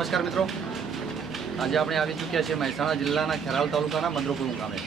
નમસ્કાર મિત્રો, આજે આપણે આવી ચૂક્યા છીએ મહેસાણા જિલ્લાના ખેરાલ તાલુકાના મંદરોપુર ગામે.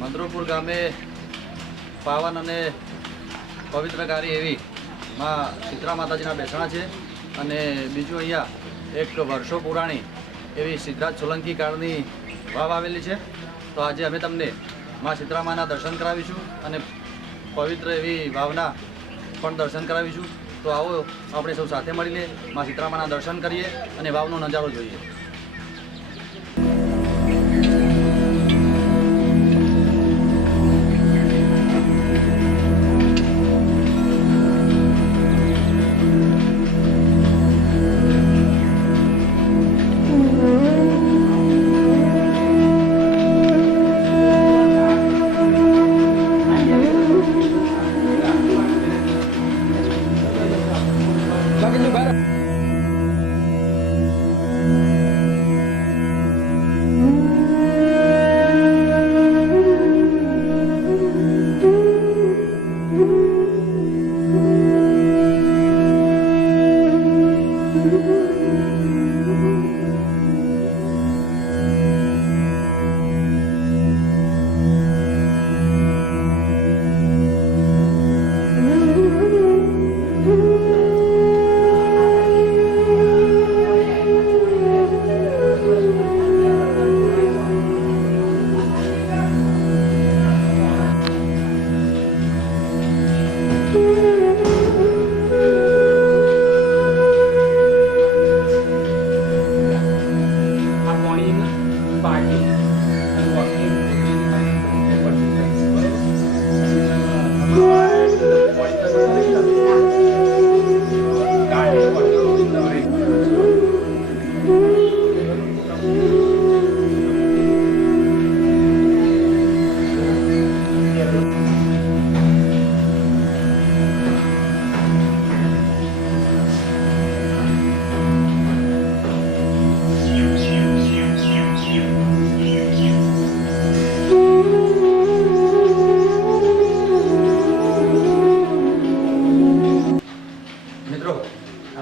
મંદરોપુર ગામે પાવન અને પવિત્રકારી એવી માં શીતળા માતાજીના બેસણા છે. અને બીજું અહીંયા એક વર્ષો પુરાણી એવી સિદ્ધરાજ સોલંકી કાળની વાવ આવેલી છે. તો આજે અમે તમને માં શીતળામાના દર્શન કરાવીશું અને પવિત્ર એવી વાવના પણ દર્શન કરાવીશું. તો આવો આપણે સૌ સાથે મળીને માં શીતળામાના દર્શન કરીએ અને વાવનો નજારો જોઈએ.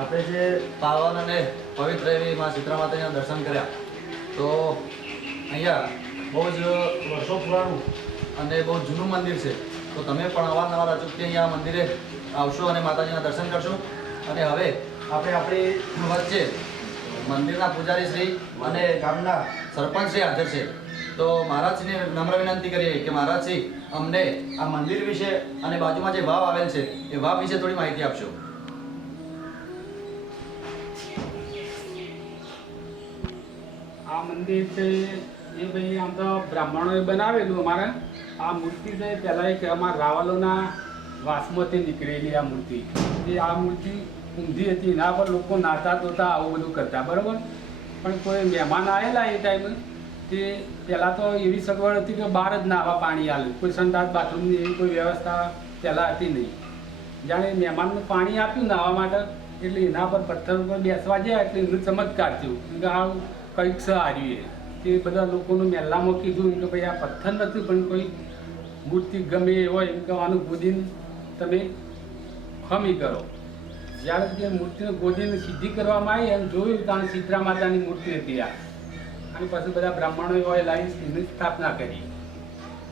આપણે જે પાવન અને પવિત્ર એવી માં શીતળા માતાજીના દર્શન કર્યા. તો અહીંયા બહુ જ વર્ષો પુરાણું અને બહુ જૂનું મંદિર છે. તો તમે પણ અવારનવાર અચૂકથી અહીંયા મંદિરે આવશો અને માતાજીના દર્શન કરશો. અને હવે આપણે આપણી વચ્ચે મંદિરના પૂજારી શ્રી અને ગામના સરપંચ શ્રી હાજર છે. તો મહારાજશ્રીને નમ્ર વિનંતી કરીએ કે મહારાજશ્રી અમને આ મંદિર વિશે અને બાજુમાં જે વાવ આવેલ છે એ વાવ વિશે થોડી માહિતી આપશો. આ મંદિર છે એ ભાઈ આમ તો બ્રાહ્મણોએ બનાવેલું. અમારે આ મૂર્તિ છે પહેલાં એક અમારા રાવલોના વાસમાંથી નીકળેલી આ મૂર્તિ. એ આ મૂર્તિ ઊંધી હતી, એના પર લોકો નાતા ધોતા આવું બધું કરતા, બરાબર. પણ કોઈ મહેમાન આવેલા એ ટાઈમે તે પહેલાં તો એવી સગવડ હતી કે બહાર જ નાવા પાણી આવે, કોઈ સંડાસ બાથરૂમની એવી કોઈ વ્યવસ્થા પહેલાં હતી નહીં. જાણે મહેમાનને પાણી આપ્યું નાહવા માટે એટલે એના પર પથ્થર ઉપર બેસવા જાય એટલે એનું ચમત્કાર થયું કે આ કંઈક સ હાર્યું. તે બધા લોકોનું મહેલામાં કીધું કે ભાઈ આ પથ્થર નથી પણ કોઈ મૂર્તિ ગમે એ હોય એમ કહેવાનું ગોદીને તમે ખમી કરો. જ્યારે જે મૂર્તિને ગોદીને સિદ્ધિ કરવામાં આવી અને જોયું ત્યાં શીતળા માતાની મૂર્તિ હતી આ. અને પછી બધા બ્રાહ્મણોએ હોય લાવી એની સ્થાપના કરી.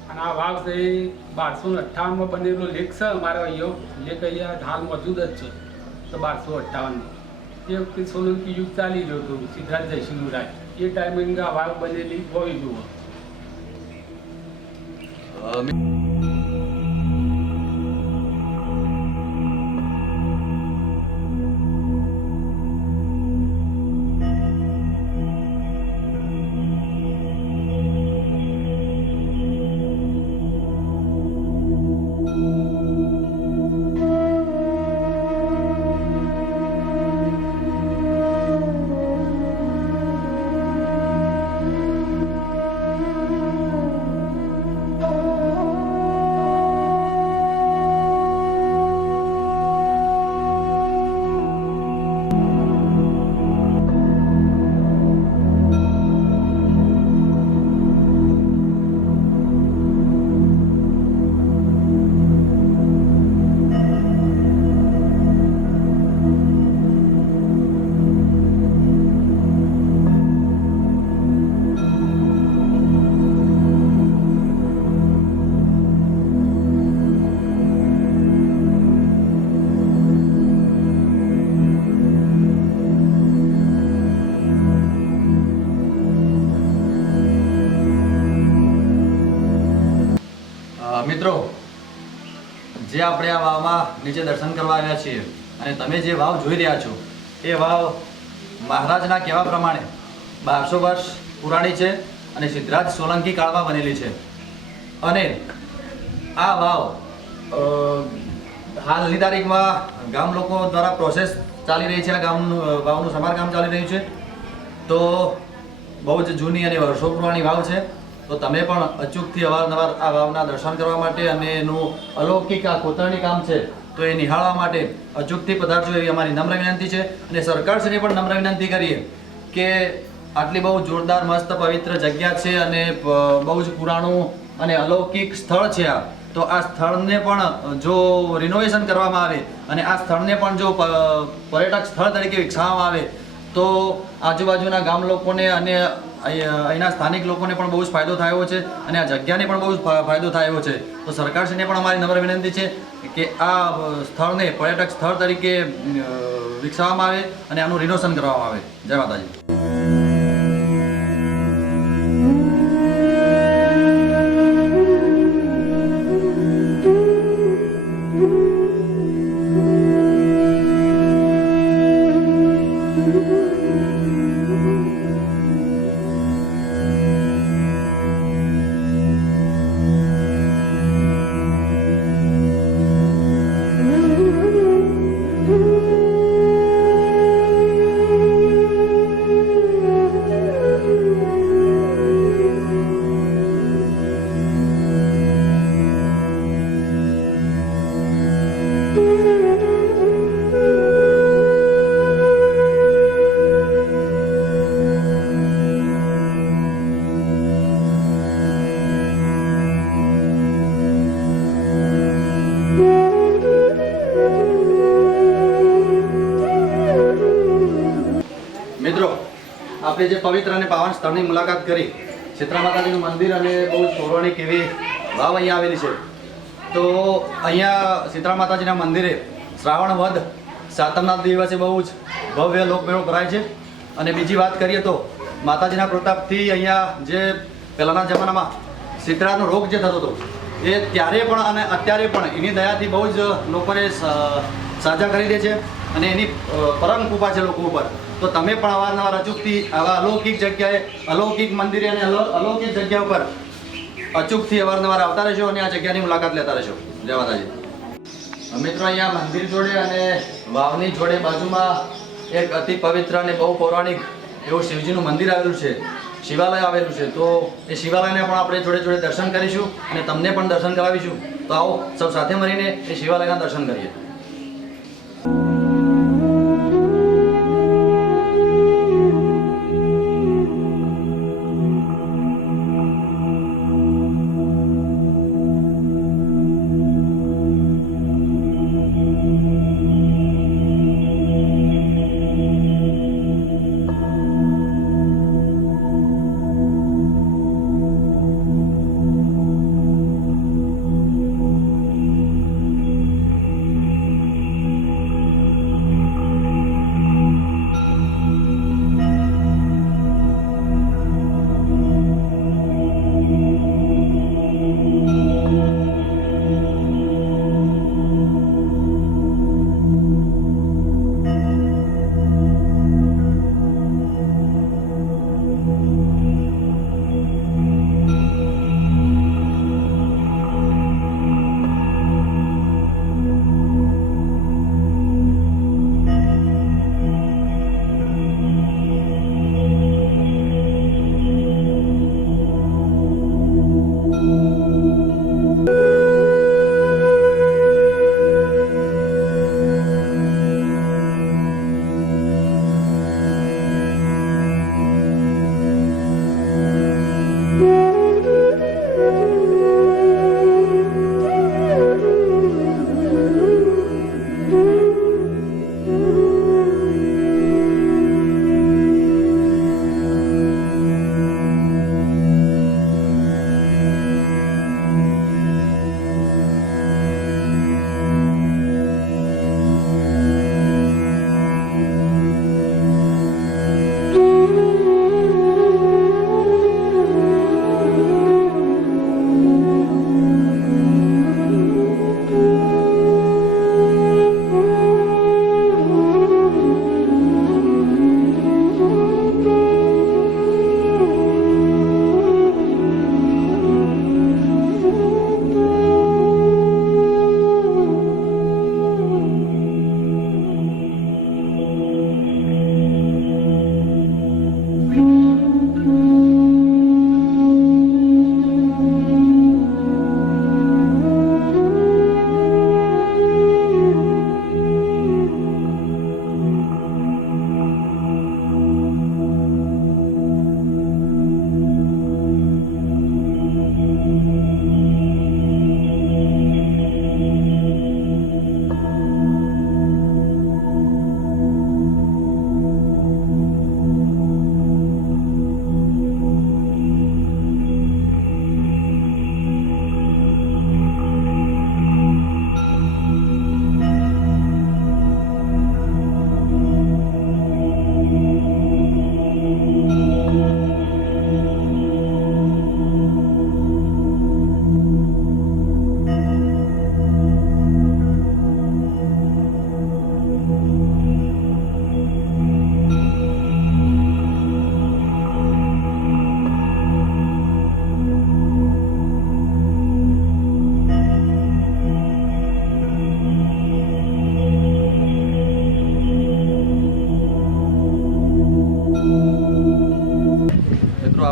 અને આ વાવ છે એ 1258માં બનેલો લેખ છે અમારો અહીંયો, લેખ અહીંયા હાલ મોજૂદ જ છે. તો 1258 એ વખતે સોલંકી યુગ ચાલી રહ્યો હતો, સિદ્ધરાજ જયસિંહનું રાજ. એ ટાઈમે આ વાવ બનેલી હોવી જુઓ. જે આપણે આ વાવમાં નીચે દર્શન કરવા આવ્યા છીએ અને તમે જે વાવ જોઈ રહ્યા છો એ વાવ મહારાજના કહેવા પ્રમાણે 1200 વર્ષ પુરાણી છે અને સિદ્ધરાજ સોલંકી કાળમાં બનેલી છે. અને આ વાવ હાલની તારીખમાં ગામ લોકો દ્વારા પ્રોસેસ ચાલી રહી છે. આ વાવનું સમારકામ ચાલી રહ્યું છે. તો બહુ જ જૂની અને વર્ષો પુરાણી વાવ છે. તો તમે પણ અચૂકથી અવારનવાર આ વાવના દર્શન કરવા માટે અને એનું અલૌકિક આ કોતરણી કામ છે તો એ નિહાળવા માટે અચૂકથી પધારજો એવી અમારી નમ્ર વિનંતી છે. અને સરકારશ્રીને પણ નમ્ર વિનંતી કરીએ કે આટલી બહુ જોરદાર મસ્ત પવિત્ર જગ્યા છે અને બહુ જ પુરાણું અને અલૌકિક સ્થળ છે આ. તો આ સ્થળને પણ જો રિનોવેશન કરવામાં આવે અને આ સ્થળને પણ જો પર્યટક સ્થળ તરીકે વિકસાવવામાં આવે તો આજુબાજુના ગામ લોકોને અને અહીંના સ્થાનિક લોકોને પણ બહુ જ ફાયદો થયો છે અને આ જગ્યાને પણ બહુ જ ફાયદો થયો છે. તો સરકારશ્રીને પણ અમારી નમ્ર વિનંતી છે કે આ સ્થળને પર્યટક સ્થળ તરીકે વિકસાવવામાં આવે અને આનું રિનોવેશન કરવામાં આવે. જય માતાજી. મિત્રો, આપણે જે પવિત્ર અને પાવન સ્થળની મુલાકાત કરી, શીતળા માતાજીનું મંદિર અને બહુ જ પૌરાણિક એવી વાવ અહીંયા આવેલી છે. તો અહીંયા શીતળા માતાજીના મંદિરે શ્રાવણ વદ સાતમના દિવસે બહુ જ ભવ્ય લોકમેળો ભરાય છે. અને બીજી વાત કરીએ તો માતાજીના પ્રતાપથી અહીંયા જે પહેલાંના જમાનામાં શીતળાનો રોગ જે થતો હતો એ ત્યારે પણ અને અત્યારે પણ એની દયાથી બહુ જ લોકોને સાજા કરી દે છે અને એની પરમ કૃપા છે લોકો ઉપર. તો તમે પણ અવારનવાર અચૂકથી આવા અલૌકિક જગ્યાએ, અલૌકિક મંદિરે અને અલૌકિક જગ્યા ઉપર અચૂકથી અવારનવાર આવતા રહેશો અને આ જગ્યાની મુલાકાત લેતા રહેશો. જય માતાજી. મિત્રો, અહીંયા મંદિર જોડે અને વાવની જોડે બાજુમાં એક અતિ પવિત્ર અને બહુ પૌરાણિક એવું શિવજીનું મંદિર આવેલું છે, શિવાલય આવેલું છે. તો એ શિવાલયને પણ આપણે જોડે જોડે દર્શન કરીશું અને તમને પણ દર્શન કરાવીશું. તો આવો સૌ સાથે મળીને એ શિવાલયના દર્શન કરીએ.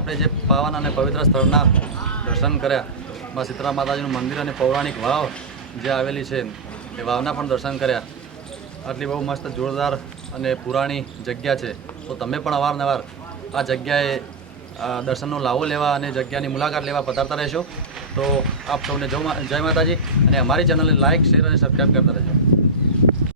આપણે જે પાવન અને પવિત્ર સ્થળના દર્શન કર્યા, માં સીતરા માતાજીનું મંદિર અને પૌરાણિક વાવ જે આવેલી છે એ વાવના પણ દર્શન કર્યા. આટલી બહુ મસ્ત જોરદાર અને પુરાણી જગ્યા છે. તો તમે પણ અવારનવાર આ જગ્યાએ દર્શનનો લાવો લેવા અને જગ્યાની મુલાકાત લેવા પધારતા રહેશો. તો આપ સૌને જય માતાજી, અને અમારી ચેનલને લાઇક, શેર અને સબસ્ક્રાઈબ કરતા રહેજો.